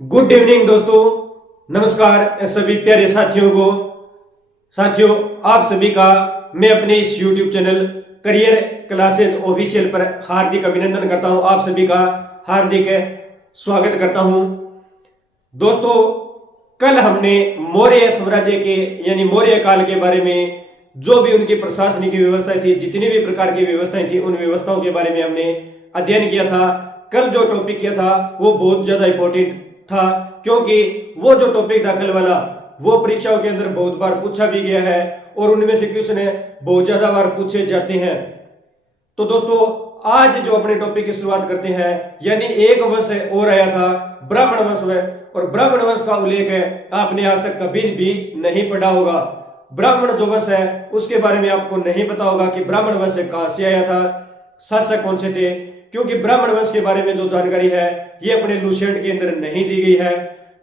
Good evening दोस्तों, नमस्कार सभी प्यारे साथियों को। साथियों, आप सभी का मैं अपने इस YouTube channel career classes official पर हार्दिक अभिनंदन करता हूं। आप सभी का हार्दिक स्वागत करता हूं। दोस्तों, कल हमने मौर्य साम्राज्य के यानी मौर्य काल के बारे में जो भी उनकी प्रशासनिक व्यवस्थाएं थी, जितनी भी प्रकार की व्यवस्थाएं थी, उन व्यवस्थाओं के बारे में हमने अध्ययन किया था। कल जो टॉपिक किया था वो बहुत ज्यादा इंपॉर्टेंट था, क्योंकि वो जो टॉपिक था कल वाला वो परीक्षाओं के अंदर बहुत बार पूछा भी गया है और उनमें से क्वेश्चन बहुत ज्यादा बार पूछे जाते हैं। तो दोस्तों, आज जो अपने टॉपिक की शुरुआत करते हैं, यानी एक वंश और आया था ब्राह्मण वंश में, और ब्राह्मण वंश का उल्लेख है आपने आज तक कभी भी नहीं पढ़ा होगा। ब्राह्मण जो वंश है उसके बारे में आपको नहीं पता होगा कि ब्राह्मण वंश कहां से आया था, शासक कौन से थे, क्योंकि ब्राह्मण वंश के बारे में जो जानकारी है ये अपने लुसेंट के अंदर नहीं दी गई है।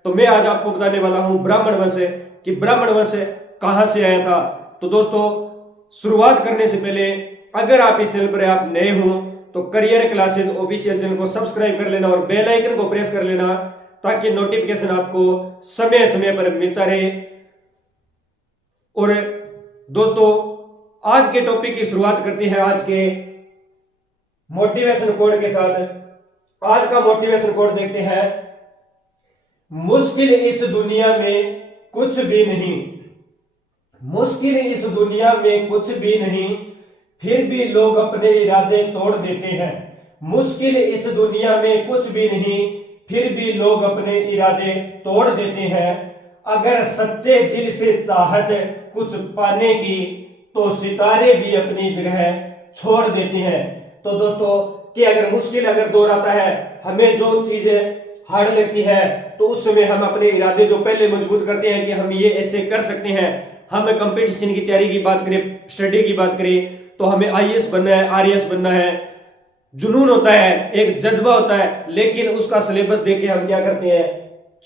तो मैं आज आपको बताने वाला हूं ब्राह्मण वंश कि ब्राह्मण वंश कहां से आया था। तो दोस्तों, शुरुआत करने से पहले अगर आप इस चैनल पर आप नए हो तो करियर क्लासेस ऑफिशियल चैनल को सब्सक्राइब कर लेना और बेल आइकन को प्रेस कर लेना, ताकि नोटिफिकेशन आपको समय समय पर मिलता रहे। और दोस्तों, आज के टॉपिक की शुरुआत करते हैं आज के मोटिवेशन कोड के साथ। आज का मोटिवेशन कोड देखते हैं। मुश्किल इस दुनिया में कुछ भी नहीं, मुश्किल इस दुनिया में कुछ भी नहीं, फिर भी लोग अपने इरादे तोड़ देते हैं। मुश्किल इस दुनिया में कुछ भी नहीं, फिर भी लोग अपने इरादे तोड़ देते हैं। अगर सच्चे दिल से चाहत कुछ पाने की तो सितारे भी अपनी जगह छोड़ देते हैं। तो दोस्तों, कि अगर मुश्किल अगर दौर आता है, हमें जो चीजें हार्ड लगती है, तो उस समय हम अपने इरादे जो पहले मजबूत करते हैं कि हम ये ऐसे कर सकते हैं। हम कंपटीशन की तैयारी की बात करें, स्टडी की बात करें, तो हमें आईएएस बनना है, आरएएस बनना है, जुनून होता है, एक जज्बा होता है, लेकिन उसका सिलेबस देख के हम क्या करते हैं,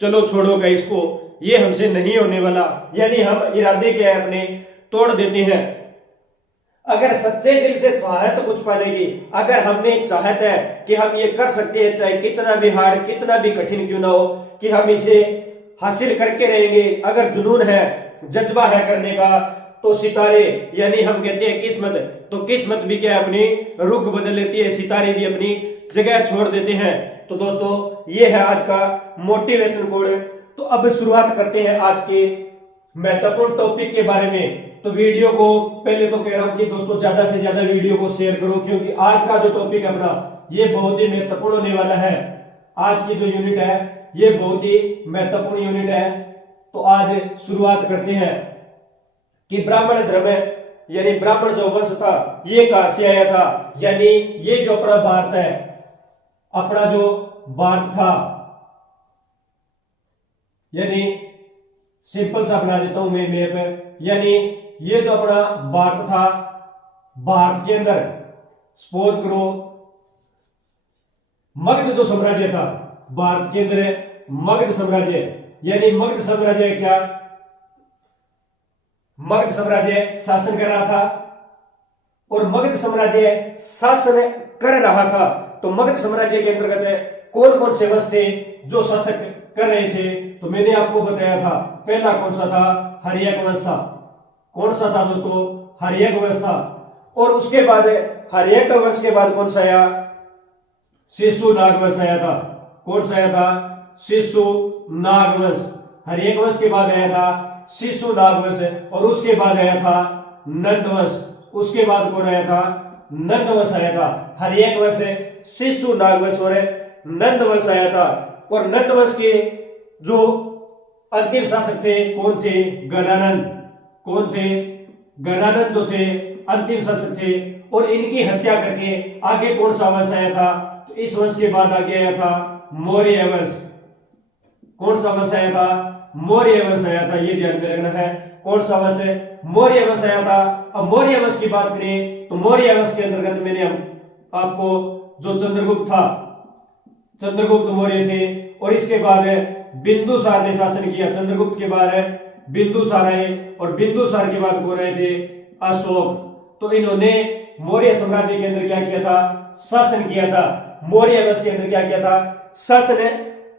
चलो छोड़ो का इसको, ये हमसे नहीं होने वाला, यानी हम इरादे क्या है अपने तोड़ देते हैं। अगर सच्चे दिल से चाहत कुछ पाने की, अगर हमें चाहत है कि हम ये कर सकते हैं, चाहे कितना भी हार्ड कितना भी कठिन क्यों ना हो, कि हम इसे हासिल करके रहेंगे, अगर जुनून है, जज्बा है करने का, तो सितारे यानी हम कहते हैं किस्मत, तो किस्मत भी क्या अपनी रुख बदल लेती है, सितारे भी अपनी जगह छोड़ देते हैं। तो दोस्तों, ये है आज का मोटिवेशन कोड। तो अब शुरुआत करते हैं आज के महत्वपूर्ण टॉपिक के बारे में। तो वीडियो को पहले तो कह रहा हूं कि दोस्तों ज्यादा से ज्यादा वीडियो को शेयर करो, क्योंकि आज का जो टॉपिक है अपना ये बहुत ही महत्वपूर्ण होने वाला है। आज की जो यूनिट है ये बहुत ही महत्वपूर्ण यूनिट है। तो आज शुरुआत करते हैं कि ब्राह्मण धर्म यानी ब्राह्मण जो वंश था ये कहां से आया था, यानी ये जो अपना भारत है, अपना जो भारत था, यानी सिंपल सा बना देता हूं मैं मैप, यानी ये जो अपना भारत था, भारत के अंदर सपोज करो मगध जो साम्राज्य था, भारत के अंदर मगध साम्राज्य, यानी मगध साम्राज्य क्या, मगध साम्राज्य शासन कर रहा था, और मगध साम्राज्य शासन कर रहा था, तो मगध साम्राज्य के अंतर्गत कौन कौन से वंश थे जो शासक कर रहे थे। तो मैंने आपको बताया था, पहला कौन सा था, हर्यक वंश था। कौन सा था दोस्तों, हर्यक वंश था। और उसके बाद हर्यक वंश के बाद कौन सा आया, शिशुनाग वंश आया था। कौन सा आया था, शिशुनाग वंश। हर्यक वंश के बाद आया था शिशुनाग वंश, और उसके बाद आया था नंद वंश। उसके बाद कौन आया था, नंद वंश आया था। हर्यक वंश, शिशुनाग वंश और नंद वंश आया था। और नंद वंश के जो अंतिम शासक थे कौन थे, गणानंद। कौन थे, गणानंद जो थे अंतिम शासक थे। और इनकी हत्या करके आगे कौन सा वंश आया था, तो इस वंश के बाद आगे आया था मौर्य वंश। कौन सा वंश आया था, मौर्य वंश आया था, ये ध्यान में रखना है। कौन सा वंश, मौर्य वंश आया था। अब मौर्य वंश की बात करें तो मौर्य वंश के अंतर्गत मैंने आपको जो चंद्रगुप्त था, चंद्रगुप्त मौर्य थे, और इसके बाद बिंदुसार ने शासन किया। चंद्रगुप्त के बाद बिंदुसार आए, और बिंदुसार के बाद कौन आए थे, अशोक। तो इन्होंने मौर्य साम्राज्य के अंदर क्या किया था, शासन किया था। मौर्य वंश के अंदर क्या किया था, शासन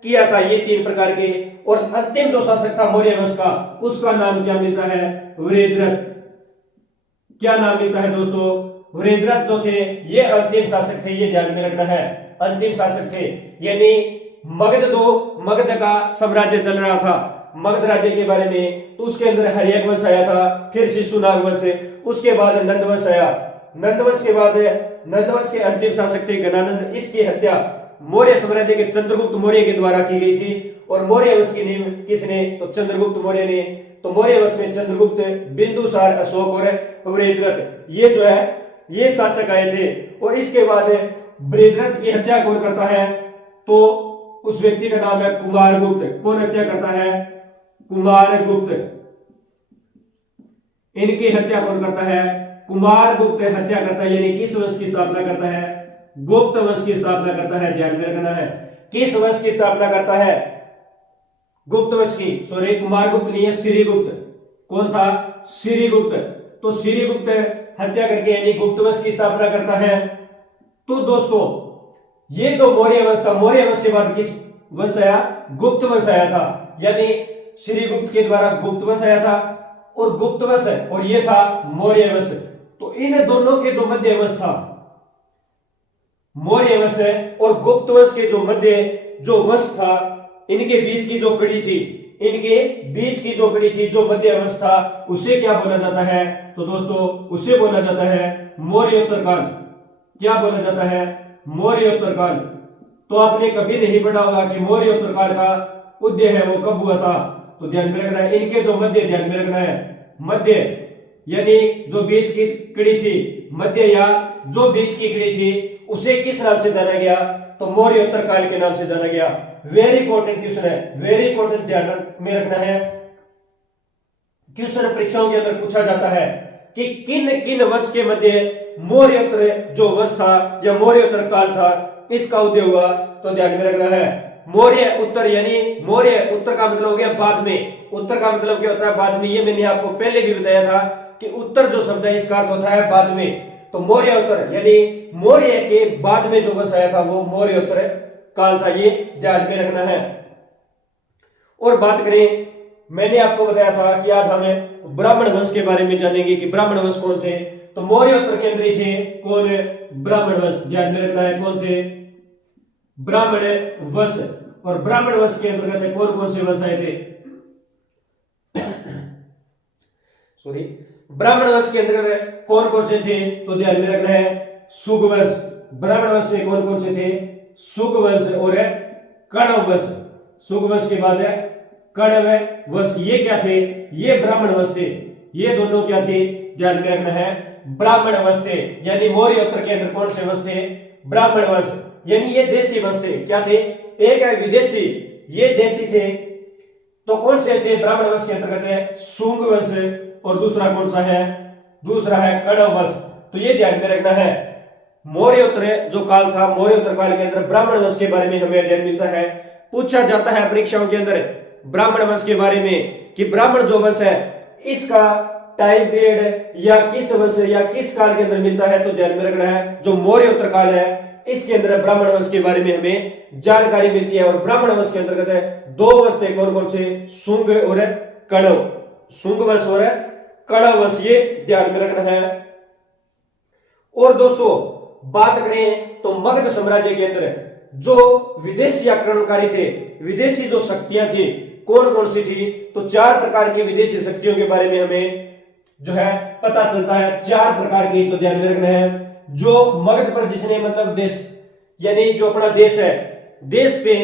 किया था ये 3 प्रकार के। और अंतिम जो शासक था मौर्य वंश का, उसका नाम क्या मिलता है? वृद्धरथ। क्या नाम मिलता है दोस्तों? वृद्धरथ जो थे ये अंतिम शासक थे, ये ध्यान में रखना है, अंतिम शासक थे। यानी मगध का साम्राज्य चल रहा था, मगध राज्य के बारे में, तो उसके अंदर हर्यक वंश आया था, फिर शिशुनाग वंश, उसके बाद नंदवंश आया। नंदवंश के बाद नंदवंश के अंतिम शासक थे गणानंद। इसकी हत्या मौर्य साम्राज्य के चंद्रगुप्त मौर्य के द्वारा की गई थी। और मौर्य वंश की नींव किसने? तो चंद्रगुप्त मौर्य ने। तो मौर्य वंश में चंद्रगुप्त, बिंदुसार, अशोक और वृद्धरथ, ये जो है ये शासक आए थे। और इसके बाद वृद्धरथ की हत्या कौन करता है? तो उस व्यक्ति का नाम है कुमारगुप्त। कौन हत्या करता है? कुमारगुप्त। इनकी हत्या कौन करता है? कुमारगुप्त हत्या करता है। यानी किस वंश की स्थापना करता है? गुप्त वंश की स्थापना करता है, ध्यान में रखना है। किस वंश की स्थापना करता है? गुप्त वंश की। सॉरी, कुमारगुप्त नहीं है, श्रीगुप्त। कौन था? श्रीगुप्त। तो श्रीगुप्त हत्या करके यानी गुप्त वंश की स्थापना करता है। तो दोस्तों ये जो मौर्य वंश था, मौर्य वंश के बाद किस वंश आया? गुप्त वंश आया था। यानी श्रीगुप्त के द्वारा गुप्त वंश आया था, और गुप्त वंश और ये था मौर्य वंश। तो इन दोनों के जो मध्य वंश था, मौर्य वंश और गुप्त वंश के जो मध्य जो वंश था, इनके बीच की जो कड़ी थी, इनके बीच की जो कड़ी थी, जो मध्य वंश था, उसे क्या बोला जाता है? तो दोस्तों उसे बोला जाता है मौर्योत्तर काल। क्या बोला जाता है? मौर्योत्तर काल। तो आपने कभी नहीं पढ़ा होगा कि मौर्योत्तर काल का उदय है वो कब हुआ था। तो ध्यान में रखना है, इनके जो मध्य, ध्यान में रखना है, मध्य यानी जो बीच की कड़ी थी, मध्य या जो बीच की कड़ी थी, उसे किस नाम से जाना गया? तो मौर्योत्तर काल के नाम से जाना गया। वेरी इंपॉर्टेंट क्वेश्चन है, वेरी इंपॉर्टेंट, ध्यान में रखना है। क्वेश्चन परीक्षाओं के अंदर पूछा जाता है कि किन किन वंश के मध्य मौर्योत्तर जो वंश था या मौर्योत्तर काल था, इसका उदय हुआ। तो ध्यान में रखना है मौर्य उत्तर, यानी मौर्य उत्तर का मतलब हो गया बाद में। उत्तर का मतलब क्या होता है? बाद में। ये मैंने आपको पहले भी बताया था कि उत्तर जो शब्द है इसका अर्थ होता है बाद में। तो मौर्य उत्तर यानी मौर्य के बाद में जो वंश आया था वो मौर्योत्तर काल था, ये ध्यान में रखना है। और बात करें, मैंने आपको बताया था कि आज हमें ब्राह्मण वंश के बारे में जानेंगे कि ब्राह्मण वंश कौन थे। तो मौर्योत्तर के अंदर ही थे कौन? ब्राह्मण वंश। ध्यान में रखना है, कौन थे? ब्राह्मण वंश। और ब्राह्मण वंश के अंतर्गत कौन कौन से वंश आए थे? सॉरी, ब्राह्मण वंश के अंतर्गत कौन कौन से थे? तो ध्यान में रखना है सुगवंश। ब्राह्मण वंश में कौन कौन से थे? सुगवंश और कण्व वंश। सुगवंश के बाद है कण्व वंश। ये क्या थे? ये ब्राह्मण वंश थे। ये दोनों क्या थे? ध्यान में रखना है ब्राह्मण वंश थे। यानी मौर्योत्तर के अंदर कौन से वंश थे? ब्राह्मण वंश। यानी ये देशी वंश थे। क्या थे? एक है विदेशी, ये देशी थे। तो कौन से थे? ब्राह्मण वंश के अंतर्गत है शुंग वंश, और दूसरा कौन सा है? दूसरा है कण्व वंश। तो ये ध्यान में रखना है। मौर्योत्तर जो काल था, मौर्योत्तर काल के अंदर ब्राह्मण वंश के बारे में हमें अध्ययन मिलता है। पूछा जाता है परीक्षाओं के अंदर ब्राह्मण वंश के बारे में कि ब्राह्मण जो वंश है इसका टाइम पीरियड या किस वंश या किस काल के अंदर मिलता है। तो ध्यान में रखना है जो मौर्योत्तर काल है इसके अंदर ब्राह्मण वंश के बारे में हमें जानकारी मिलती है। और ब्राह्मण वंश के अंतर्गत है दो वंश थे, कौन कौन से? शुंग और कण्व। शुंग वंश और कण्व वंश, ये ध्यान में रखना है। और दोस्तों बात करें तो मगध साम्राज्य के अंदर जो विदेशी आक्रमणकारी थे, विदेशी जो शक्तियां थी, कौन कौन सी थी? तो 4 प्रकार की विदेशी शक्तियों के बारे में हमें जो है पता चलता है। 4 प्रकार की, तो ध्यान में रखना है। जो मगध पर जिसने मतलब देश यानी जो अपना देश है, देश पे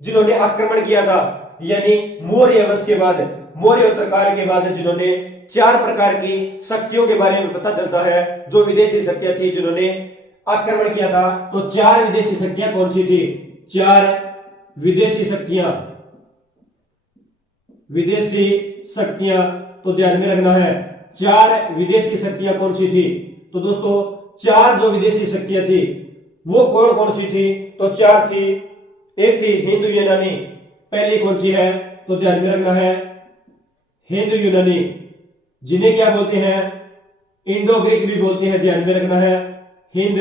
जिन्होंने आक्रमण किया था, यानी मौर्य वंश के बाद, मौर्योत्तर काल के बाद जिन्होंने 4 प्रकार की शक्तियों के बारे में पता चलता है, जो विदेशी शक्तियां थी जिन्होंने आक्रमण किया था। तो 4 विदेशी शक्तियां कौन सी थी? 4 विदेशी शक्तियां, विदेशी शक्तियां, तो ध्यान में रखना है 4 विदेशी शक्तियां कौन सी थी? तो दोस्तों 4 जो विदेशी शक्तियां थी वो कौन कौन सी थी? तो 4 थी। एक थी हिंदू यूनानी, पहली कौन सी है? तो ध्यान में रखना है हिंदू यूनानी, जिन्हें क्या बोलते हैं? इंडो ग्रीक भी बोलते हैं। ध्यान में रखना है हिंद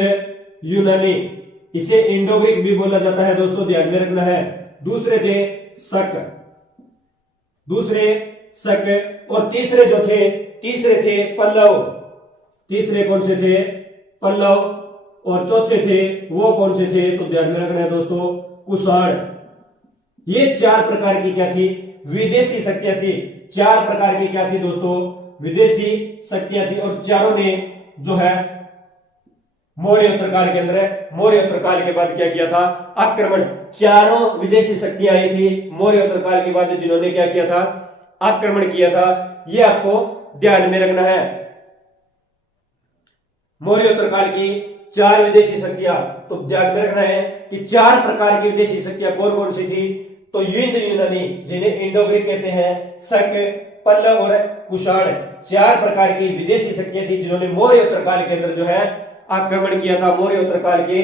यूनानी, इसे इंडो ग्रीक भी बोला जाता है दोस्तों, ध्यान में रखना है। दूसरे थे शक, और तीसरे थे पल्लव। तीसरे कौन से थे? पल्लव। और चौथे थे वो कौन से थे? तो ध्यान में रखना है दोस्तों, कुषाण। ये 4 प्रकार की क्या थी? विदेशी शक्तियां थी। 4 प्रकार की क्या थी दोस्तों? विदेशी शक्तियां थी। और चारों ने जो है मौर्योत्तर काल के अंदर, मौर्योत्तर काल के बाद क्या किया था? आक्रमण। चारों विदेशी शक्तियां आई थी मौर्योत्तर काल के बाद, जिन्होंने क्या किया था? आक्रमण किया था। यह आपको ध्यान में रखना है। मौर्योत्तर काल की 4 विदेशी शक्तियां, तो ध्यान में रखना है कि 4 प्रकार की विदेशी शक्तियां कौन कौन सी थी? तो युद्ध यूनानी, जिन्हें इंडो ग्रीक कहते हैं, शक, पल्लव और कुषाण, 4 प्रकार की विदेशी शक्तियां थी जिन्होंने मौर्योत्तर काल के अंदर जो है आक्रमण किया था। मौर्योत्तर काल के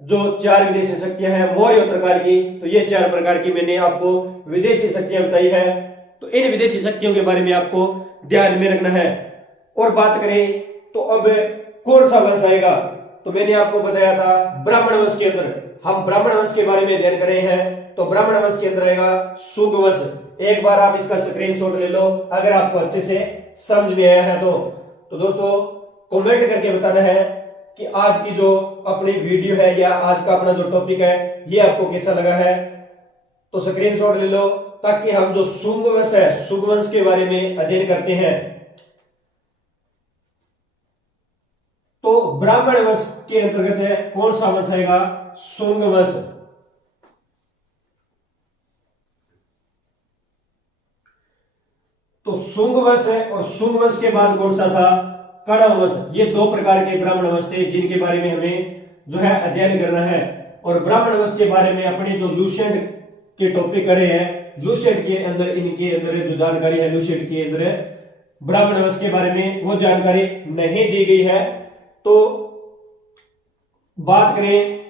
जो 4 विदेशी शक्तियां हैं मौर्योत्तर काल की, तो ये 4 प्रकार की मैंने आपको विदेशी शक्तियां बताई है। तो इन विदेशी शक्तियों के बारे में आपको ध्यान में रखना है। और बात करें तो अब कौन सा वंश आएगा? तो मैंने आपको बताया था ब्राह्मण वंश के अंदर, हम ब्राह्मण वंश के बारे में अध्ययन कर रहे हैं। तो ब्राह्मण वंश के अंदर आएगा शुंग वंश। एक बार आप इसका स्क्रीनशॉट ले लो अगर आपको अच्छे से समझ में आया है तो दोस्तों कमेंट करके बताना है कि आज की जो अपनी वीडियो है या आज का अपना जो टॉपिक है ये आपको कैसा लगा है। तो स्क्रीनशॉट ले लो ताकि हम जो शुंग वंश है, शुंग वंश के बारे में अध्ययन करते हैं। तो ब्राह्मण वंश के अंतर्गत है कौन सा वंश आएगा? शुंग वंश। तो शुंग वंश है, और शुंग वंश के बाद कौन सा था? कण्व वंश। ये 2 प्रकार के ब्राह्मण वंश थे जिनके बारे में हमें जो है अध्ययन करना है। और ब्राह्मण वंश के बारे में अपने जो लूसेंट के टॉपिक करे हैं, लूसेंट के अंदर इनके अंदर जो जानकारी है, लूसेंट के अंदर ब्राह्मण वंश के बारे में वो जानकारी नहीं दी गई है। तो बात करें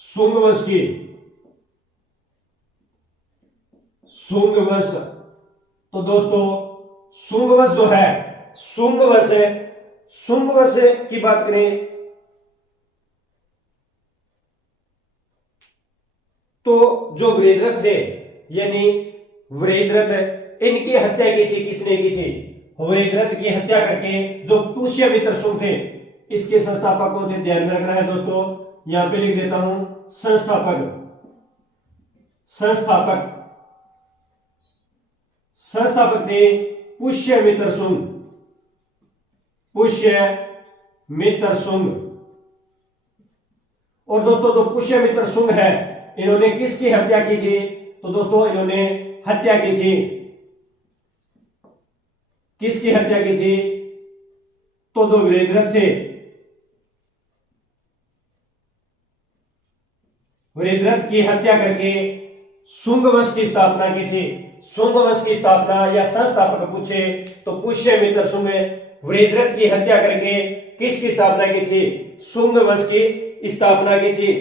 शुंग वंश की, शुंग वंश, तो दोस्तों शुंग वंश जो है, शुंग वंश है, शुंग वंश की बात करें तो जो वृद्धरथ थे, यानी वृद्धरथ, इनकी हत्या की थी। किसने की थी? वृद्धरथ की हत्या करके जो पुष्यमित्र शुंग थे, इसके संस्थापक कौन थे? ध्यान में रखना है दोस्तों, यहां पे लिख देता हूं संस्थापक। संस्थापक थे पुष्यमित्र शुंग, पुष्यमित्र शुंग। और दोस्तों जो पुष्यमित्र शुंग है, इन्होंने किसकी हत्या की थी? तो दोस्तों इन्होंने हत्या की थी, किसकी हत्या की थी? तो जो वृद्धरथ थे, वृद्धरथ की हत्या करके शुंग वंश की स्थापना की थी। शुंग वंश की स्थापना या संस्थापक पूछे तो पुष्यमित्र शुंग वृद्धरथ की हत्या करके किसकी स्थापना की थी? शुंग वंश की स्थापना की थी।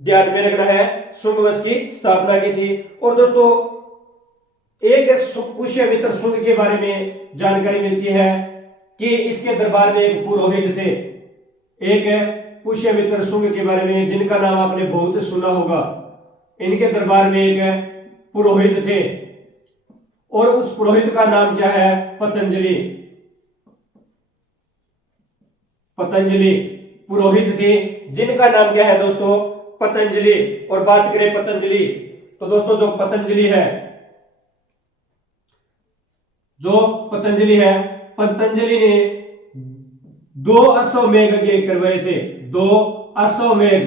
ध्यान में रखना है, शुंग वंश की स्थापना की थी। और दोस्तों एक पुष्यमित्र शुंग के बारे में जानकारी मिलती है कि इसके दरबार में एक पुरोहित थे। एक पुष्यमित्र शुंग के बारे में जिनका नाम आपने बहुत सुना होगा, इनके दरबार में एक पुरोहित थे और उस पुरोहित का नाम क्या है? पतंजलि। पतंजलि पुरोहित थे जिनका नाम क्या है दोस्तों? पतंजलि। और बात करें पतंजलि, तो दोस्तों जो पतंजलि है, पतंजलि ने 2 अश्वमेध यज्ञ करवाए थे। 2 अश्वमेध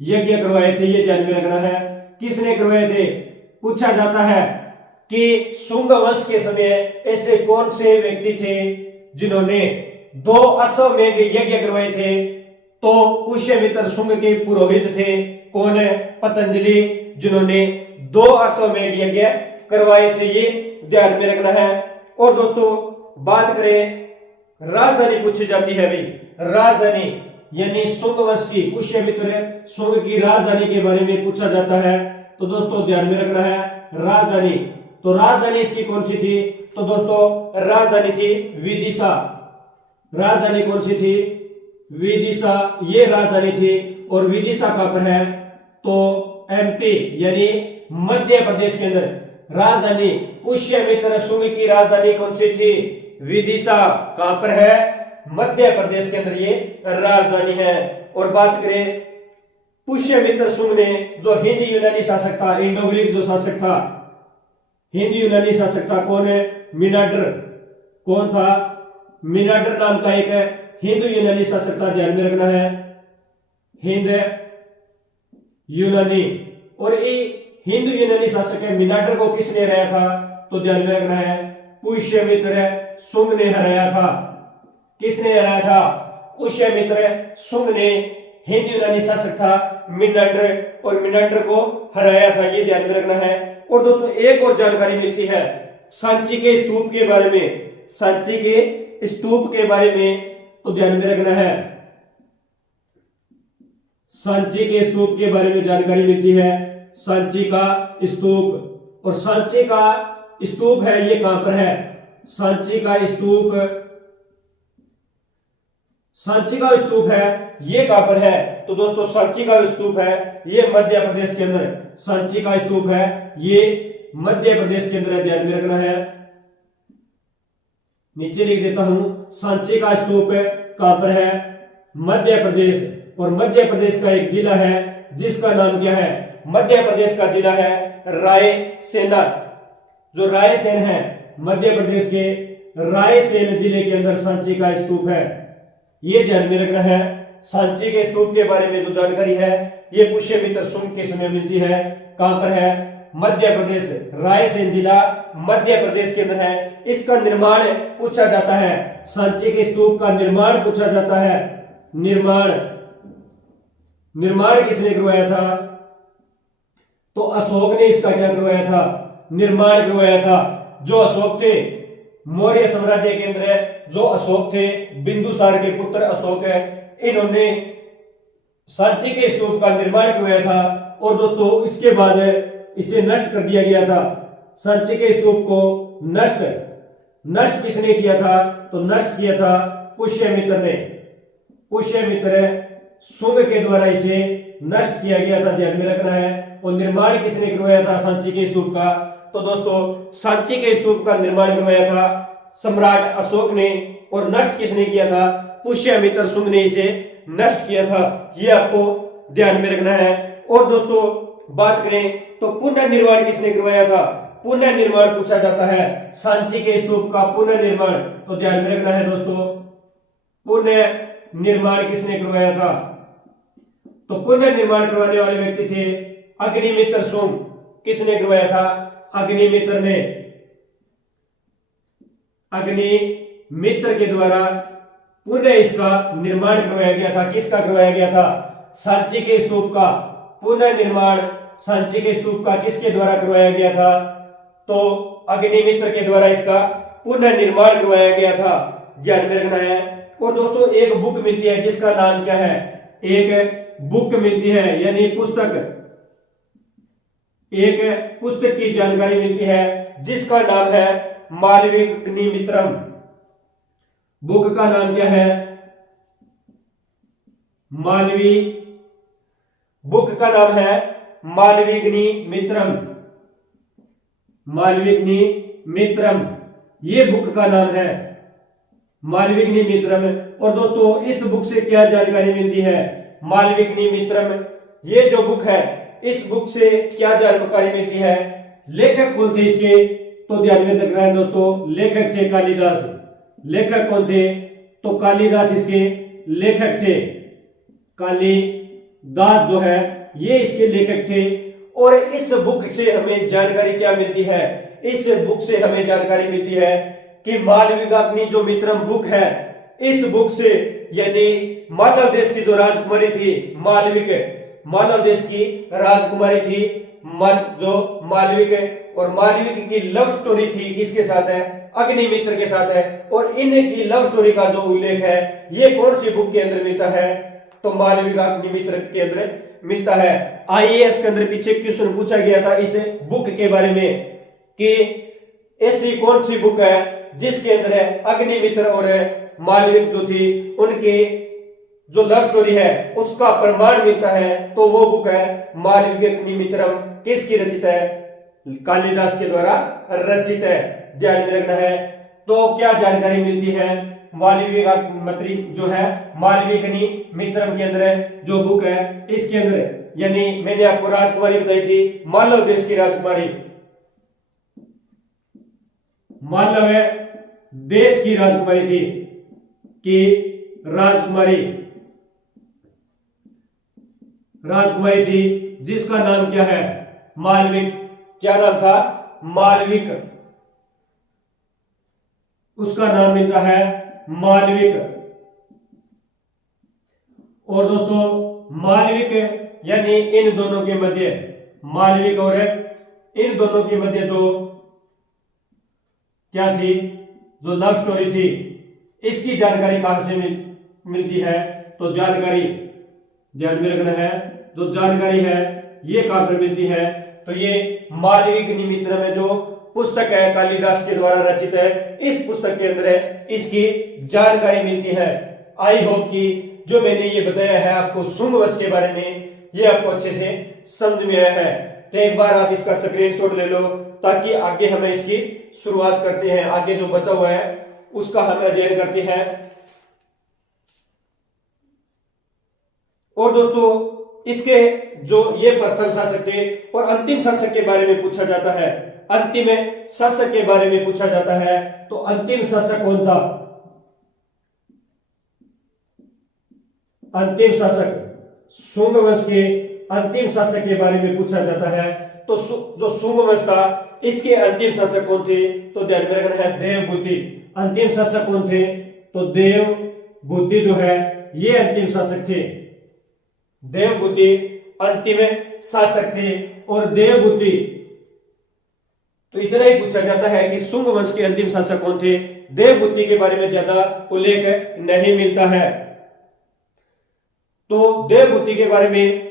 यज्ञ करवाए थे, ये ध्यान में रखना है। किसने करवाए थे? पूछा जाता है कि शुंग वंश के समय ऐसे कौन से व्यक्ति थे जिन्होंने 2 अश्वमेध यज्ञ करवाए थे? तो पुष्यमित्र शुंग के पुरोहित थे। कौन है? पतंजलि, जिन्होंने 2 अश्वमेध यज्ञ करवाए थे, ये ध्यान में रखना है। और दोस्तों बात करें राजधानी पूछी जाती है भाई, राजधानी यानी शुंग वंश की, पुष्यमित्र शुंग की राजधानी के बारे में पूछा जाता है। तो दोस्तों ध्यान में रखना है राजधानी। तो राजधानी इसकी कौन सी थी? तो दोस्तों राजधानी थी विदिशा। राजधानी कौन सी थी? विदिशा ये राजधानी थी। और विदिशा कहां पर है? तो एमपी यानी मध्य प्रदेश के अंदर। राजधानी पुष्यमित्र शुंग की राजधानी कौन सी थी? विदिशा। कहां पर है? मध्य प्रदेश के अंदर ये राजधानी है। और बात करें पुष्यमित्र शुंग ने जो हिंद यूनानी शासक था, इंडो ग्रीक जो शासक था, हिंद यूनानी शासक था, कौन है? मिनाडर। कौन था? मिनाडर नाम का एक हिंदू यूनानी शासक था, ध्यान में रखना है, हिंद यूनानी। और ये हिंदू यूनानी शासक है मिनाडर को किसने हराया था? तो ध्यान में रखना है, पुष्यमित्र शुंग ने हराया था। किसने हराया था? पुष्यमित्र शुंग ने हिंदू यूनानी शासक था मिनाडर, और मिनाडर को हराया था, ये ध्यान में रखना है। और दोस्तों एक और जानकारी मिलती है सांची के स्तूप के बारे में, सांची के स्तूप के बारे में, तो ध्यान में रखना है, सांची के स्तूप के बारे में जानकारी मिलती है, सांची का स्तूप। और सांची का स्तूप है ये कहां पर है? सांची का स्तूप, सांची का स्तूप है ये कहां पर है? तो दोस्तों सांची का स्तूप है ये मध्य प्रदेश के अंदर, सांची का स्तूप है ये मध्य प्रदेश के अंदर, ध्यान में रखना है। नीचे लिख देता हूं, सांची का स्तूप कहां पर है? मध्य प्रदेश। और मध्य प्रदेश का एक जिला है जिसका नाम क्या है? मध्य प्रदेश का जिला है रायसेना। जो रायसेन है मध्य प्रदेश के रायसेन जिले के अंदर सांची का स्तूप है, ये ध्यान में रखना है। सांची के स्तूप के बारे में जो जानकारी है ये पुष्यमित्र शुंग के समय मिलती है। कहां पर है? मध्य प्रदेश, रायसेन जिला मध्य प्रदेश के अंदर है। इसका निर्माण पूछा जाता है, सांची के स्तूप का निर्माण पूछा जाता है। निर्माण किसने करवाया था? तो अशोक ने इसका क्या करवाया था? निर्माण करवाया था। जो अशोक थे मौर्य साम्राज्य के अंदर, जो अशोक थे बिंदुसार के पुत्र अशोक है, इन्होंने सांची के स्तूप का निर्माण करवाया था। और दोस्तों इसके बाद इसे नष्ट कर दिया गया था। सांची के स्तूप को नष्ट किसने किया था? तो नष्ट किया था पुष्यमित्र ने। पुष्यमित्र शुंग के द्वारा इसे नष्ट किया गया था, ध्यान में रखना है। और निर्माण किसने करवाया था सांची के स्तूप का? तो दोस्तों सांची के स्तूप का निर्माण करवाया था सम्राट अशोक ने। और नष्ट किसने किया था? पुष्यमित्र शुंग ने इसे नष्ट किया था, ये आपको ध्यान में रखना है। और दोस्तों बात करें तो पुनर्निर्माण किसने करवाया था? पुनर्निर्माण पूछा जाता है सांची के स्तूप का पुनर्निर्माण, तो ध्यान में रखना है दोस्तों, पुनर्निर्माण किसने करवाया था? तो पुनर्निर्माण करवाने वाले व्यक्ति थे अग्निमित्र शुंग। किसने करवाया था? अग्निमित्र ने। अग्निमित्र के द्वारा पुनः इसका निर्माण करवाया गया था। किसका करवाया गया था? सांची के स्तूप का पुनर्निर्माण सांची के स्तूप का किसके द्वारा करवाया गया था? तो अग्निमित्र के द्वारा इसका पुनर्निर्माण करवाया गया था, ध्यान में रखना है। और दोस्तों एक बुक मिलती है जिसका नाम क्या है? एक बुक मिलती है यानी पुस्तक, एक पुस्तक की जानकारी मिलती है जिसका नाम है मालविकग्निमित्रम। बुक का नाम क्या है? बुक का नाम है मालविकग्निमित्रम। मालविकग्निमित्रम ये बुक का नाम है, मालविकग्निमित्रम। और दोस्तों इस बुक से क्या जानकारी मिलती है? मालविकग्निमित्रम ये जो बुक है, इस बुक से क्या जानकारी मिलती है? लेखक कौन थे इसके? तो ध्यान में रखना है दोस्तों, लेखक थे कालिदास। लेखक कौन थे? तो कालिदास इसके लेखक थे। कालिदास जो है ये इसके लेखक थे। और इस बुक से हमें जानकारी क्या मिलती है? इस बुक से हमें जानकारी मिलती है कि मालविकाग्नि जो मित्रम बुक है, इस बुक से यानी मालव देश की जो राजकुमारी थी मालविक, मालव देश की राजकुमारी थी जो मालविक, और मालविक की लव स्टोरी थी किसके साथ है? अग्निमित्र के साथ है। और इनकी लव स्टोरी का जो उल्लेख है ये कौन सी बुक के अंदर मिलता है? तो मालविकाग्निमित्र के अंदर मिलता है। आईएएस के अंदर पीछे क्वेश्चन पूछा गया था इस बुक के बारे में कि ऐसी कौन सी बुक है जिसके अंदर अग्निमित्र और मालविक जो थी उनके जो लव स्टोरी है उसका प्रमाण मिलता है तो वो बुक है मालविकाग्निमित्रम। किसकी रचित है? कालिदास के द्वारा रचित है, ध्यान में रखना है। तो क्या जानकारी मिलती है? मालविकाग्नि जो है मालविकाग्निमित्रम के अंदर जो बुक है इसके अंदर, यानी मैंने आपको राजकुमारी बताई थी, मालव देश की राजकुमारी, मालव देश की राजकुमारी थी कि राजकुमारी थी जिसका नाम क्या है? मालविक। क्या नाम था? मालविक। उसका नाम मिलता है मालविक। और दोस्तों मालविक यानी इन दोनों के मध्य, मालविक और इन दोनों के मध्य जो क्या थी, जो लव स्टोरी थी, इसकी जानकारी कहां से मिलती है? तो जानकारी ध्यान में रखना है, जो जानकारी है ये कहां पर मिलती है? तो ये मालविकाग्निमित्रम में जो पुस्तक है कालिदास के द्वारा रचित है, इस पुस्तक के अंदर इसकी जानकारी मिलती है। आई होप कि जो मैंने ये बताया है आपको शुंग वंश के बारे में, ये आपको अच्छे से समझ में आया है। तो एक बार आप इसका स्क्रीनशॉट ले लो ताकि आगे हमें इसकी शुरुआत करते हैं, आगे जो बचा हुआ है उसका हम अध्ययन करते हैं। और दोस्तों इसके जो ये प्रथम शासक थे और अंतिम शासक के बारे में पूछा जाता है, अंतिम शासक के बारे में पूछा जाता है, तो अंतिम शासक कौन था? अंतिम शासक, शुंग वंश के अंतिम शासक के बारे में पूछा जाता है। तो जो शुंग वंश था इसके अंतिम शासक कौन थे? तो ध्यान में रखना है देवभूति। अंतिम शासक कौन थे? तो देवभूति जो है ये अंतिम शासक थे। देवभूति अंतिम शासक थे। और देवभूति तो इतना ही पूछा जाता है कि शुंग वंश के अंतिम शासक कौन थे। देवभूति के बारे में ज्यादा उल्लेख नहीं मिलता है। तो देवभूति के बारे में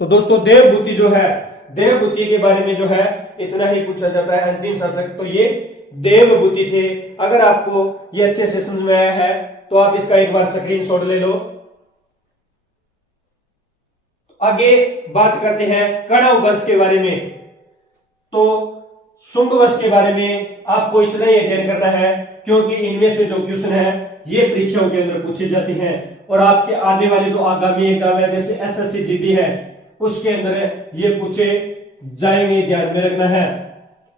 तो दोस्तों देवभूति जो है, देवभूति के बारे में जो है इतना ही पूछा जाता है, अंतिम शासक तो ये देवभूति थे। अगर आपको ये अच्छे से समझ में आया है तो आप इसका एक बार स्क्रीनशॉट ले लो। आगे बात करते हैं कण्व वंश के बारे में। तो शुंग वंश के बारे में आपको इतना ही अध्ययन करना है क्योंकि इनमें से जो क्वेश्चन है ये परीक्षाओं के अंदर पूछे जाते हैं और आपके आने वाले जो आगामी एग्जाम है जैसे एसएससी जीडी है उसके अंदर ये पूछे जाएंगे, ध्यान में रखना है।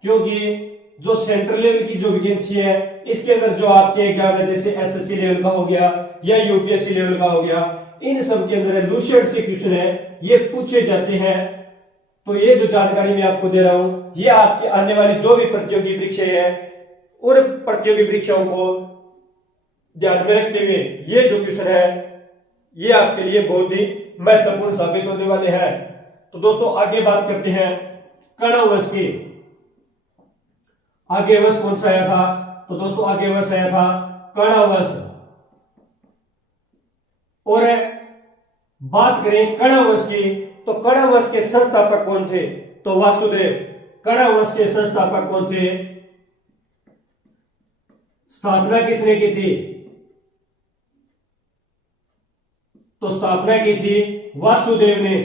क्योंकि जो सेंट्रल लेवल की जो वैकेंसी है इसके अंदर जो आपके एग्जाम है जैसे एसएससी लेवल का हो गया या यूपीएससी लेवल का हो गया, इन सब के अंदर लूसेंट से क्वेश्चन है ये पूछे जाते हैं। तो ये जो जानकारी मैं आपको दे रहा हूं ये आपके आने वाली जो भी प्रतियोगी परीक्षाएं हैं उन प्रतियोगी परीक्षाओं को ध्यान में रखते हुए ये जो क्वेश्चन है ये आपके लिए बहुत ही महत्वपूर्ण साबित होने वाले हैं। तो दोस्तों आगे बात करते हैं कण्व वंश की। आगे वंश कौन सा आया था? तो दोस्तों आगे वंश आया था कण्व वंश। और बात करें कण्व वंश की तो कण्व वंश के संस्थापक कौन थे? तो वासुदेव। कण्व वंश के संस्थापक कौन थे? स्थापना किसने की थी? तो स्थापना की थी वासुदेव ने।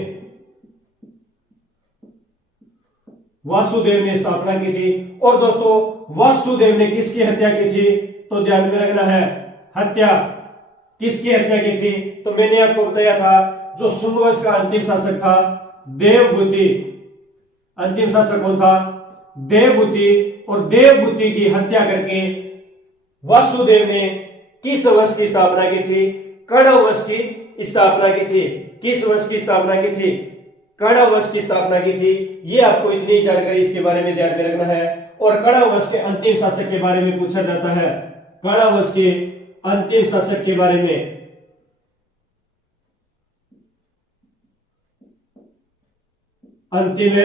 वासुदेव ने स्थापना की थी। और दोस्तों वासुदेव ने किसकी हत्या की थी? तो ध्यान में रखना है, हत्या किसकी हत्या की थी? तो मैंने आपको बताया था जो शुंग वंश का अंतिम शासक था देवभूति। अंतिम शासक कौन था? देवभूति। और देवभूति की हत्या करके वासुदेव ने किस वंश की स्थापना की थी? कण्व वंश की स्थापना की थी। किस वंश की स्थापना की थी? कण्व वंश की स्थापना की थी। ये आपको इतनी जानकारी इसके बारे में ध्यान में रखना है। और कण्व वंश के अंतिम शासक के बारे में पूछा जाता है, कण्व वंश के अंतिम शासक के बारे में। अंतिम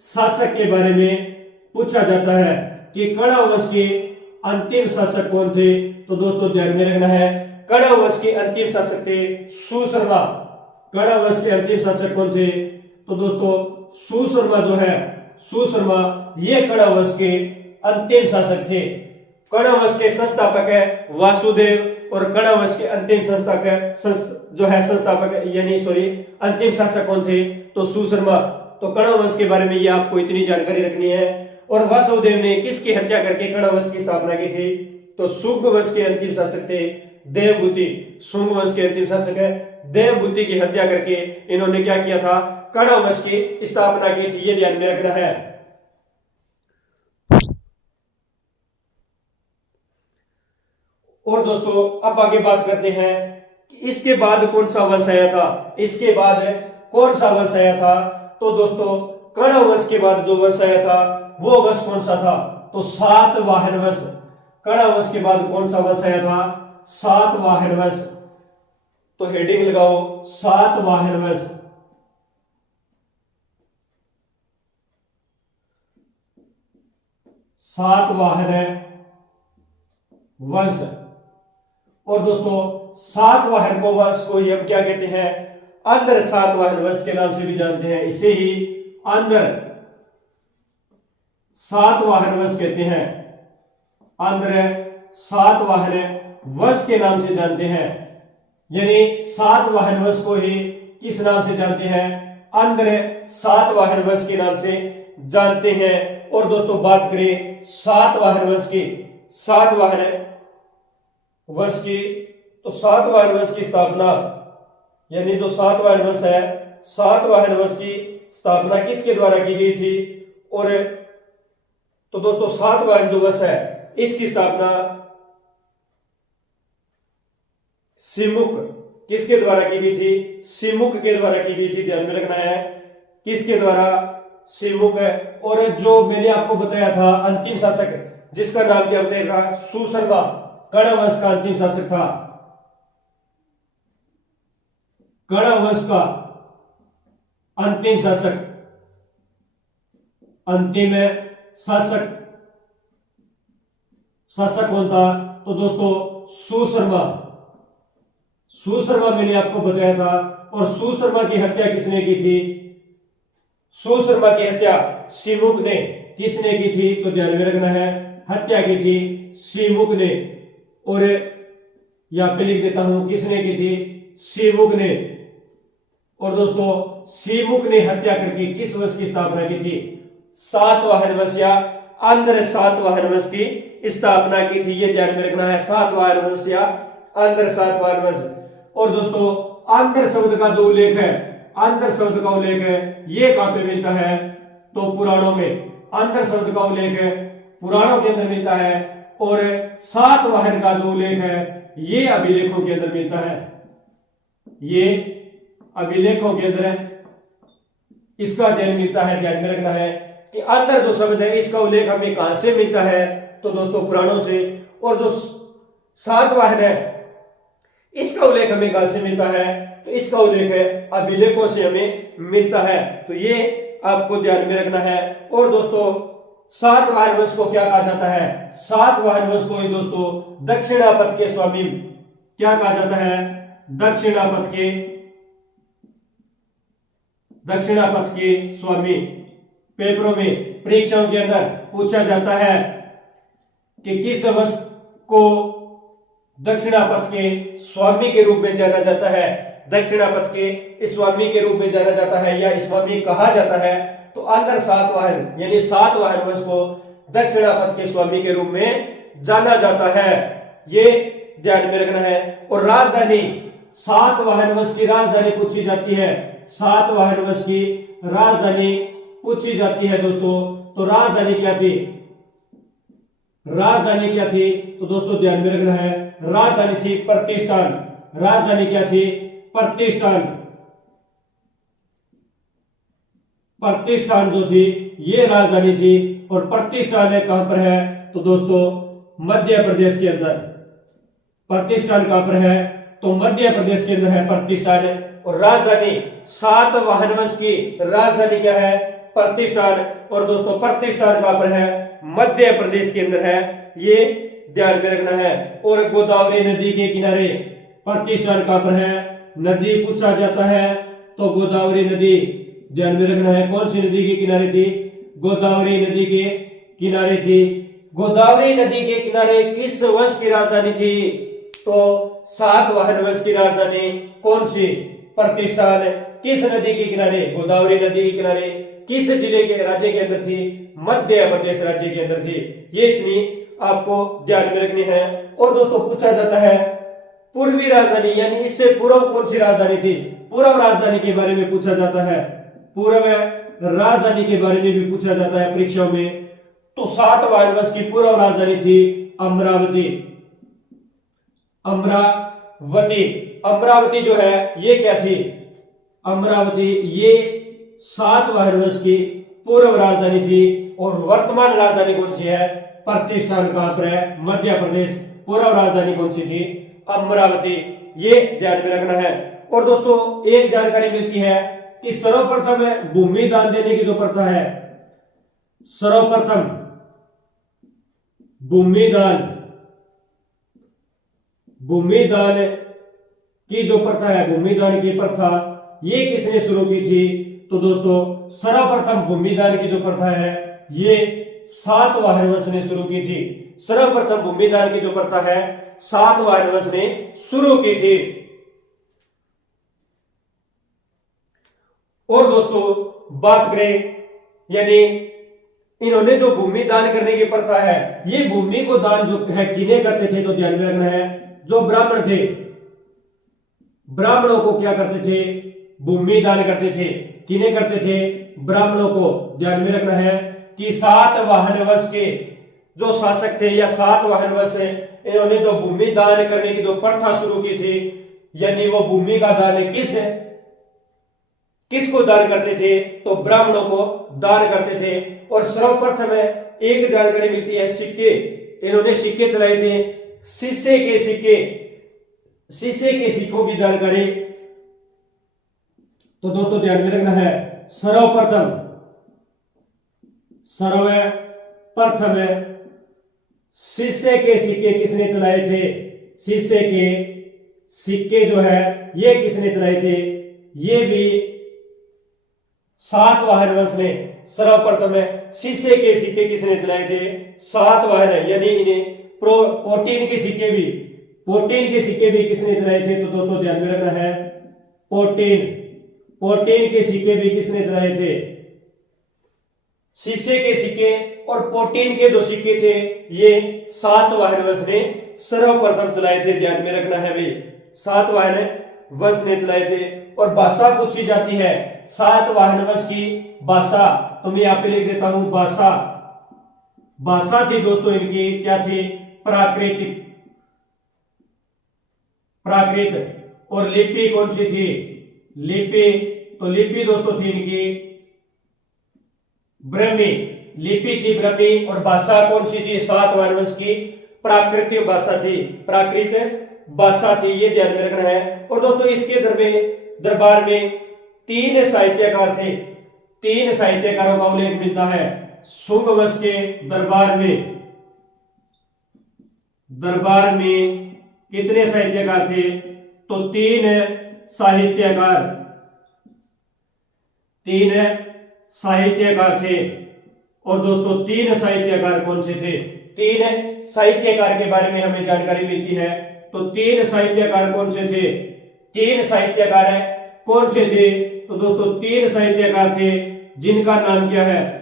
शासक के बारे में पूछा जाता है कि कण्व वंश के अंतिम शासक कौन थे? तो दोस्तों ध्यान में रखना है, कण्व वंश के अंतिम शासक थे सुशर्मा। कण्व वंश के अंतिम शासक कौन थे? तो दोस्तों सुशर्मा जो है, सुशर्मा ये कण्व वंश के अंतिम शासक थे। कण्व वंश के संस्थापक है वासुदेव, और कण्व वंश के अंतिम संस्थापक यानी अंतिम शासक कौन थे? तो सुशर्मा। तो कण्व वंश के बारे में ये आपको इतनी जानकारी रखनी है। और वासुदेव ने किसकी हत्या करके कण्व वंश की स्थापना की थी? तो शुंग वंश के अंतिम शासक थे देवभूति। शुंग वंश के अंतिम शासक है देवभूति की हत्या करके इन्होंने क्या किया था? कण्व वंश की स्थापना की थी। ये ध्यान में रखना है। और दोस्तों अब आगे बात करते हैं कि इसके बाद कौन सा वंश आया था। इसके बाद कौन सा वंश आया था? तो दोस्तों कण्व वंश के बाद जो वंश आया था वो वंश कौन सा था? तो सातवाहन वंश। कण्व वंश के बाद कौन सा वंश आया था? सातवाहन वंश। तो हेडिंग लगाओ सातवाहन वंश। सातवाहन वंश। और दोस्तों सातवाहन को वंश को हम क्या कहते हैं? अंधर सातवाहन वंश के नाम से भी जानते हैं। इसे ही अंधर सातवाहन वंश कहते हैं। अंधर सातवाहन वंश के नाम से जानते हैं। यानी सातवाहन वंश को ही किस नाम से जानते हैं? अंधर सातवाहन वंश के नाम से जानते हैं। और दोस्तों बात करें सातवाहन वंश की, सातवाहन वंश की, तो सातवाहन वंश की स्थापना यानी जो सातवाहन वंश है, सातवाहन वंश की स्थापना किसके द्वारा की गई थी? और तो दोस्तों सातवाहन जो वंश है इसकी स्थापना सिमुक किसके द्वारा की गई थी? सिमुक के द्वारा की गई थी। ध्यान में रखना है किसके द्वारा? सिमुक है। और जो मैंने आपको बताया था अंतिम शासक जिसका नाम क्या बताया था? सुशर्मा। कण्व वंश का अंतिम शासक था। कण्व वंश का अंतिम शासक, अंतिम शासक कौन था? तो दोस्तों सुशर्मा। सुशर्मा मैंने आपको बताया था। और सुशर्मा की हत्या किसने की थी? सुशर्मा की हत्या सिमुक ने किसने की थी? तो ध्यान में रखना है हत्या की थी सिमुक ने। और यहां पे लिख देता हूं किसने की थी? सिमुक ने। और दोस्तों सिमुक ने हत्या करके किस वंश की स्थापना की थी? सातवाहन वंश या अंधर सातवाहन वंश की स्थापना की थी। ये ध्यान में रखना है सातवाहन वंश या अंधर सातवाहन वंश। और दोस्तों अंधर शब्द का जो उल्लेख है, अंधर शब्द का उल्लेख है ये कहां पे मिलता है? तो पुराणों में। अंधर शब्द का उल्लेख है पुराणों के अंदर मिलता है। और सातवाहन का जो उल्लेख है ये अभिलेखों के अंदर मिलता है। ये अभिलेखों के अंदर इसका ध्यान मिलता है। ध्यान में रखना है कि अंदर जो शब्द है इसका उल्लेख हमें कहां से मिलता है? तो दोस्तों पुराणों से। और जो सातवाहन है इसका उल्लेख हमें कहां से मिलता है? तो इसका उल्लेख है अभिलेखों से हमें मिलता है। तो ये आपको ध्यान में रखना है। और दोस्तों सातवाहन वंश को क्या कहा जाता है? सातवाहन वंश को ही दोस्तों दक्षिणापथ के स्वामी क्या कहा जाता है? दक्षिणापथ के स्वामी। पेपरों में परीक्षाओं के अंदर पूछा जाता है कि किस वंश को दक्षिणापथ के स्वामी के रूप में जाना जाता है? दक्षिणापथ के स्वामी के रूप में जाना जाता है या स्वामी कहा जाता है? तो अंधर सातवाहन यानी सातवाहन वंश को दक्षिणापथ के स्वामी के रूप में जाना जाता है। ये ध्यान में रखना है। और राजधानी, सातवाहन वंश की राजधानी पूछी जाती है। सातवाहन वंश की राजधानी पूछी जाती है दोस्तों। तो राजधानी क्या थी? राजधानी क्या थी? तो दोस्तों ध्यान में रखना है राजधानी थी प्रतिष्ठान। राजधानी क्या थी? प्रतिष्ठान। प्रतिष्ठान जो थी ये राजधानी थी। और प्रतिष्ठान है कहां पर है? तो दोस्तों मध्य प्रदेश के अंदर। प्रतिष्ठान कहां पर है? तो मध्य प्रदेश के अंदर है प्रतिष्ठान। और राजधानी सातवाहन वंश की राजधानी क्या है? प्रतिष्ठान। और दोस्तों प्रतिष्ठान कहां पर है? मध्य प्रदेश के अंदर है। ये ध्यान में रखना है। और गोदावरी नदी के किनारे प्रतिष्ठान कहां पर है? नदी पूछा जाता है तो गोदावरी नदी ध्यान में रखना है। कौन सी नदी के किनारे थी? गोदावरी नदी के किनारे थी। गोदावरी नदी के किनारे किस वंश की राजधानी थी? तो सातवाहन वंश की राजधानी कौन सी? प्रतिष्ठान किस नदी के किनारे? गोदावरी नदी के किनारे किस जिले के राज्य के अंदर थी? मध्य प्रदेश राज्य के अंदर थी। ये इतनी आपको ध्यान में रखनी है। और दोस्तों पूछा जाता है पूर्वी राजधानी यानी इससे पूर्व कौन सी राजधानी थी? पूर्व राजधानी के बारे में पूछा जाता है। पूर्व राजधानी के बारे में भी पूछा जाता है परीक्षाओं में। तो सातवाहन वंश की पूर्व राजधानी थी अमरावती। अमरावती अमरावती जो है ये क्या थी? अमरावती ये सातवाहन वंश की पूर्व राजधानी थी। और वर्तमान राजधानी कौन सी है? प्रतिष्ठान कहां पर है? मध्य प्रदेश। पूर्व राजधानी कौन सी थी? अमरावती। ये ध्यान में रखना है। और दोस्तों एक जानकारी मिलती है कि सर्वप्रथम भूमि दान देने की जो प्रथा है, सर्वप्रथम भूमि दान की जो प्रथा है, भूमि दान की प्रथा ये किसने शुरू की थी? तो दोस्तों सर्वप्रथम भूमि दान की जो प्रथा है ये सातवाहन वंश ने शुरू की थी। सर्वप्रथम भूमि दान की जो प्रथा है सातवाहन वंश ने शुरू की थी। और दोस्तों बात करें यानी इन्होंने जो भूमि दान करने की प्रथा है, ये भूमि को दान जो है किन्हें करते थे? तो ध्यान में रखना है जो ब्राह्मण थे, ब्राह्मणों को क्या करते थे? भूमि दान करते थे। किन्हें करते थे? ब्राह्मणों को। ध्यान में रखना है कि सातवाहन वंश के जो शासक थे या सातवाहन वंश है, इन्होंने जो भूमि दान करने की जो प्रथा शुरू की थी, यानी वो भूमि का दान किसको दान करते थे? तो ब्राह्मणों को दान करते थे। और सर्वप्रथम एक जानकारी मिलती है सिक्के, इन्होंने सिक्के चलाए थे, शीशे के सिक्के, शीशे के सिक्कों की जानकारी। तो दोस्तों ध्यान में रखना है सर्वप्रथम शीशे के सिक्के किसने चलाए थे? शीशे के सिक्के जो है ये किसने चलाए थे? ये भी सातवाहन वंश ने। सर्वप्रथम शीशे के सिक्के किसने चलाए थे? सातवाहन। यानी इन्हें प्रोटीन के सिक्के भी किसने चलाए थे? तो दोस्तों ध्यान में रखना है प्रोटीन के सिक्के भी किसने चलाए थे? शीशे के सिक्के और प्रोटीन के जो सिक्के थे ये सातवाहन वंश ने सर्वप्रथम चलाए थे। ध्यान में रखना है भाई, सातवाहन वंश ने चलाए थे। और भाषा पूछी जाती है सातवाहन वंश की भाषा, तो मैं यहां पे लिख देता हूं भाषा थी दोस्तों इनकी क्या थी? प्राकृत। और लिपि कौन सी थी? तो लिपि दोस्तों थी इनकी ब्रह्मी, लिपि थी ब्रह्मी। और भाषा कौन सी थी? सातवाहन वंश की प्राकृतिक भाषा थी, प्राकृत भाषा थी। ये ध्यान में रखना है। और दोस्तों इसके दरबार में तीन साहित्यकार थे, तीन साहित्यकारों का उल्लेख मिलता है। शुंग वंश के दरबार में कितने साहित्यकार थे? तो तीन साहित्यकार थे। और दोस्तों तीन साहित्यकार कौन से थे? तीन साहित्यकार के बारे में हमें जानकारी मिलती है। तो तीन साहित्यकार कौन से थे? तीन साहित्यकार कौन से थे? तो दोस्तों तीन साहित्यकार थे जिनका नाम क्या है?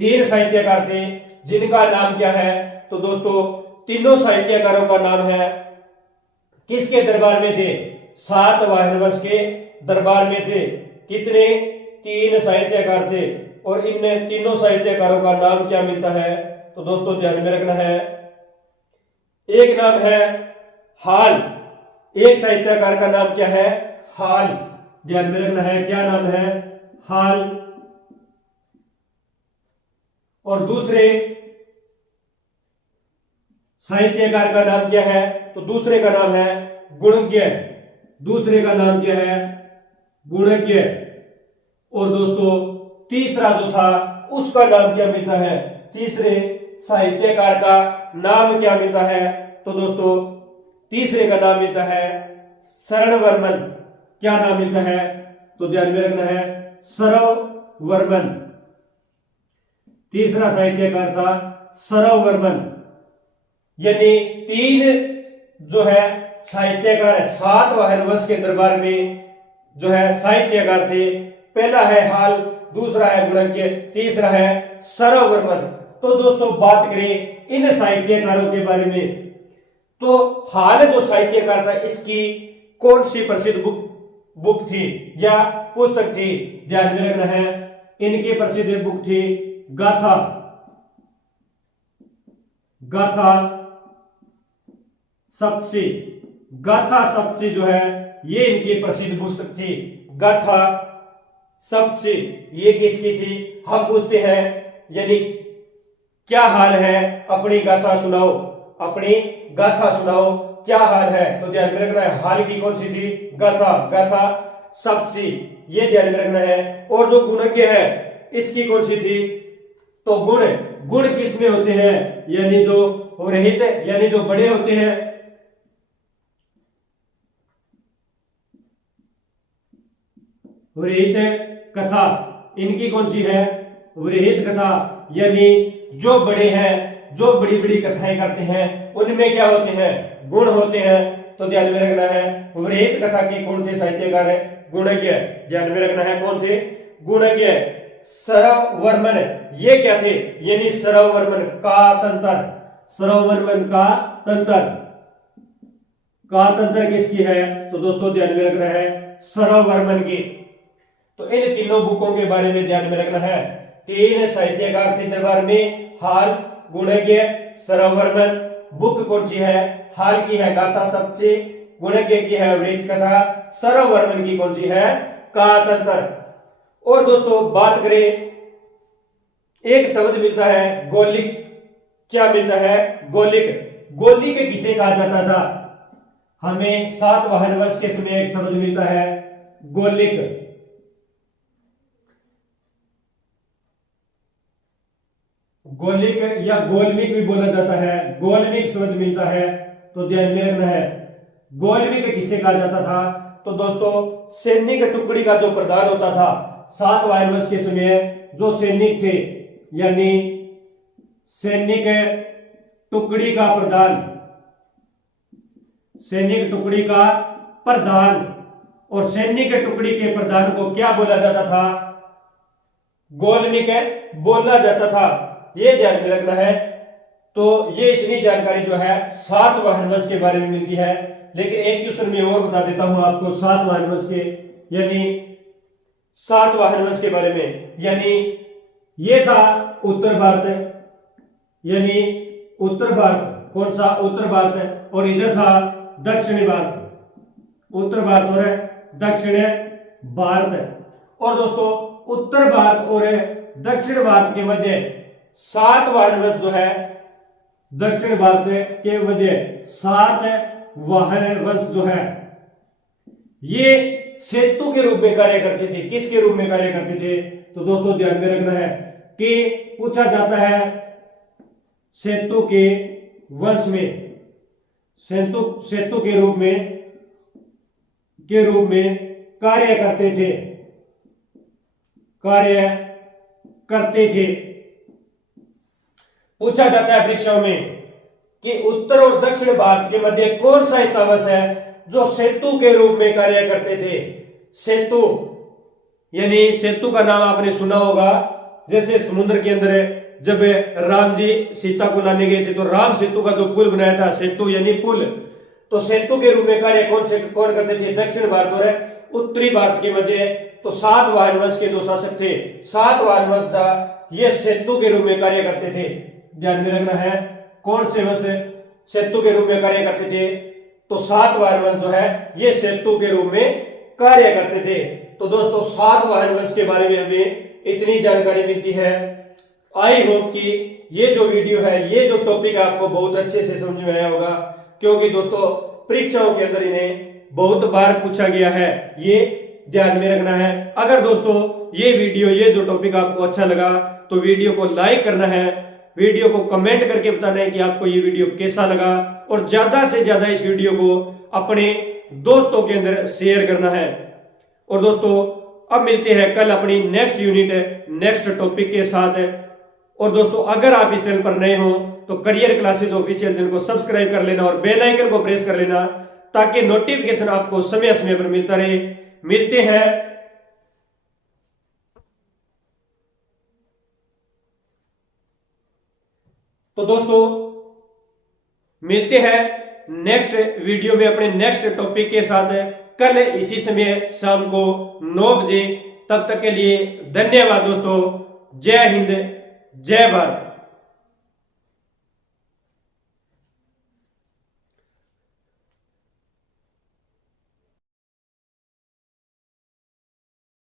तीन साहित्यकार थे जिनका नाम क्या है? तो दोस्तों तीनों साहित्यकारों का नाम है किसके दरबार में थे? सातवाहन वंश के दरबार में थे। कितने? तीन साहित्यकार थे। और इन तीनों साहित्यकारों का नाम क्या मिलता है? तो दोस्तों ध्यान में रखना है, एक नाम है हाल, एक साहित्यकार का नाम क्या है? हाल। ध्यान में रखना है क्या नाम है? हाल। और दूसरे साहित्यकार का नाम क्या है? तो दूसरे का नाम है गुणज्ञ। दूसरे का नाम क्या है? गुणज्ञ। और दोस्तों तीसरा जो था उसका नाम क्या मिलता है? तीसरे साहित्यकार का नाम क्या मिलता है? तो दोस्तों तीसरे का नाम मिलता है शरणवर्मन। क्या नाम मिलता है? तो ध्यान में रखना है शरणवर्मन। तीसरा साहित्यकार था सरवर्मन। यानी 3 जो है साहित्यकार है सातवाहन वंश के दरबार में जो है साहित्यकार थे। पहला है हाल, दूसरा है गुणज्ञ, तीसरा है सरवर्मन। तो दोस्तों बात करें इन साहित्यकारों के बारे में, तो हाल जो साहित्यकार था इसकी कौन सी प्रसिद्ध बुक थी या पुस्तक थी? ध्यान में रखना है, इनकी प्रसिद्ध बुक थी गाथा। गाथा सप्तशी। गाथा सप्तशी जो है ये इनकी प्रसिद्ध पुस्तक थी। गाथा सप्तशी ये किसकी थी? हम पूछते हैं यानी क्या हाल है, अपनी गाथा सुनाओ, अपनी गाथा सुनाओ, क्या हाल है? तो ध्यान में रखना है हाल की कौन सी थी? गाथा। गाथा सप्तशी ये ध्यान में रखना है। और जो गुणज्ञ है इसकी कौन सी थी? तो गुण। गुण किसमें होते हैं? यानी जो रहित यानी जो बड़े होते हैं, विरहित कथा इनकी कौन सी है? विरहित कथा। यानी जो बड़े हैं, जो बड़ी बड़ी कथाएं करते हैं उनमें क्या होते हैं? गुण होते हैं। तो ध्यान में रखना है विरहित कथा के कौन थे साहित्यकार? है गुणज्ञ। ध्यान में रखना है कौन थे? गुणज्ञ। सरवर्मन ये क्या थे? यानी सरवर्मन का तंत्र। सरवर्मन का तंत्र। का तंत्र किसकी है? तो दोस्तों ध्यान में रखना है सरवर्मन की। तो इन तीनों बुकों के बारे में ध्यान में रखना है। 3 साहित्यकार थे दरबार में, हाल, गुणज्ञ, सरवर्मन। बुक कौन सी है? हाल की है गाथा सप्तशी, गुणज्ञ की है विरहित कथा, सरवर्मन की कौन सी है? का तंत्र। और दोस्तों बात करें, एक शब्द मिलता है गोलिक। क्या मिलता है? गोलिक। गोलिक किसे कहा जाता था? हमें सातवाहन वंश के समय एक शब्द मिलता है गोलिक। गोलिक या गोलमिक भी बोला जाता है, गोलमिक शब्द मिलता है। तो ध्यान में रखना है गोलमिक किसे कहा जाता था? तो दोस्तों सैनिक टुकड़ी का जो प्रधान होता था सातवाहन वंश के समय, जो सैनिक थे यानी सैनिक टुकड़ी का प्रधान, सैनिक टुकड़ी का प्रधान, और सैनिक टुकड़ी के प्रधान को क्या बोला जाता था? गोलमिक बोला जाता था। ये ध्यान में रखना है। तो ये इतनी जानकारी जो है सातवाहन वंश के बारे में मिलती है। लेकिन एक क्वेश्चन में और बता देता हूं आपको सातवाहन वंश के यानी सातवाहन वंश के बारे में। यानी ये था उत्तर भारत, यानी उत्तर भारत, कौन सा? उत्तर भारत। और इधर था दक्षिणी भारत, उत्तर भारत और दक्षिण भारत। और दोस्तों उत्तर भारत और दक्षिण भारत के मध्य सातवाहन वंश जो है, दक्षिण भारत के मध्य सातवाहन वंश जो है ये सेतु के रूप में कार्य करते थे। किसके रूप में कार्य करते थे? तो दोस्तों ध्यान में रखना है कि पूछा जाता है सेतु के वंश में, सेतु के रूप में कार्य करते थे। पूछा जाता है परीक्षाओं में कि उत्तर और दक्षिण भारत के मध्य कौन सा ऐसा वंश है जो सेतु के रूप में कार्य करते थे? सेतु यानी सेतु का नाम आपने सुना होगा। जैसे समुद्र के अंदर जब राम जी सीता को लाने गए थे तो राम सेतु का जो पुल बनाया था, सेतु यानी पुल, तो सेतु के रूप में कार्य कौन करते थे? दक्षिण भारत और उत्तरी भारत के मध्य। तो सातवाहन वंश के जो शासक थे, सातवाहन वंश था, ये सेतु के रूप में कार्य करते थे। ध्यान में रखना है कौन से वंश सेतु के रूप में कार्य करते थे? तो सातवाहन वंश जो है ये सेतु के रूप में कार्य करते थे। तो दोस्तों सातवाहन वंश के बारे में हमें इतनी जानकारी मिलती है। आई होप कि ये जो वीडियो है, ये जो टॉपिक आपको बहुत अच्छे से समझ में आया होगा, क्योंकि दोस्तों परीक्षाओं के अंदर इन्हें बहुत बार पूछा गया है, ये ध्यान में रखना है। अगर दोस्तों ये वीडियो, ये जो टॉपिक आपको अच्छा लगा तो वीडियो को लाइक करना है, वीडियो को कमेंट करके बताना है कि आपको ये वीडियो कैसा लगा, और ज्यादा से ज्यादा इस वीडियो को अपने दोस्तों के अंदर शेयर करना है। और दोस्तों अब मिलते हैं कल अपनी नेक्स्ट यूनिट, नेक्स्ट टॉपिक के साथ। और दोस्तों अगर आप इस चैनल पर नए हो तो करियर क्लासेज ऑफिशियल चैनल को सब्सक्राइब कर लेना और बेल आइकन को प्रेस कर लेना ताकि नोटिफिकेशन आपको समय समय पर मिलता रहे। मिलते हैं तो दोस्तों मिलते हैं नेक्स्ट वीडियो में अपने नेक्स्ट टॉपिक के साथ कल इसी समय शाम को 9 बजे। तब तक के लिए धन्यवाद दोस्तों। जय हिंद जय भारत।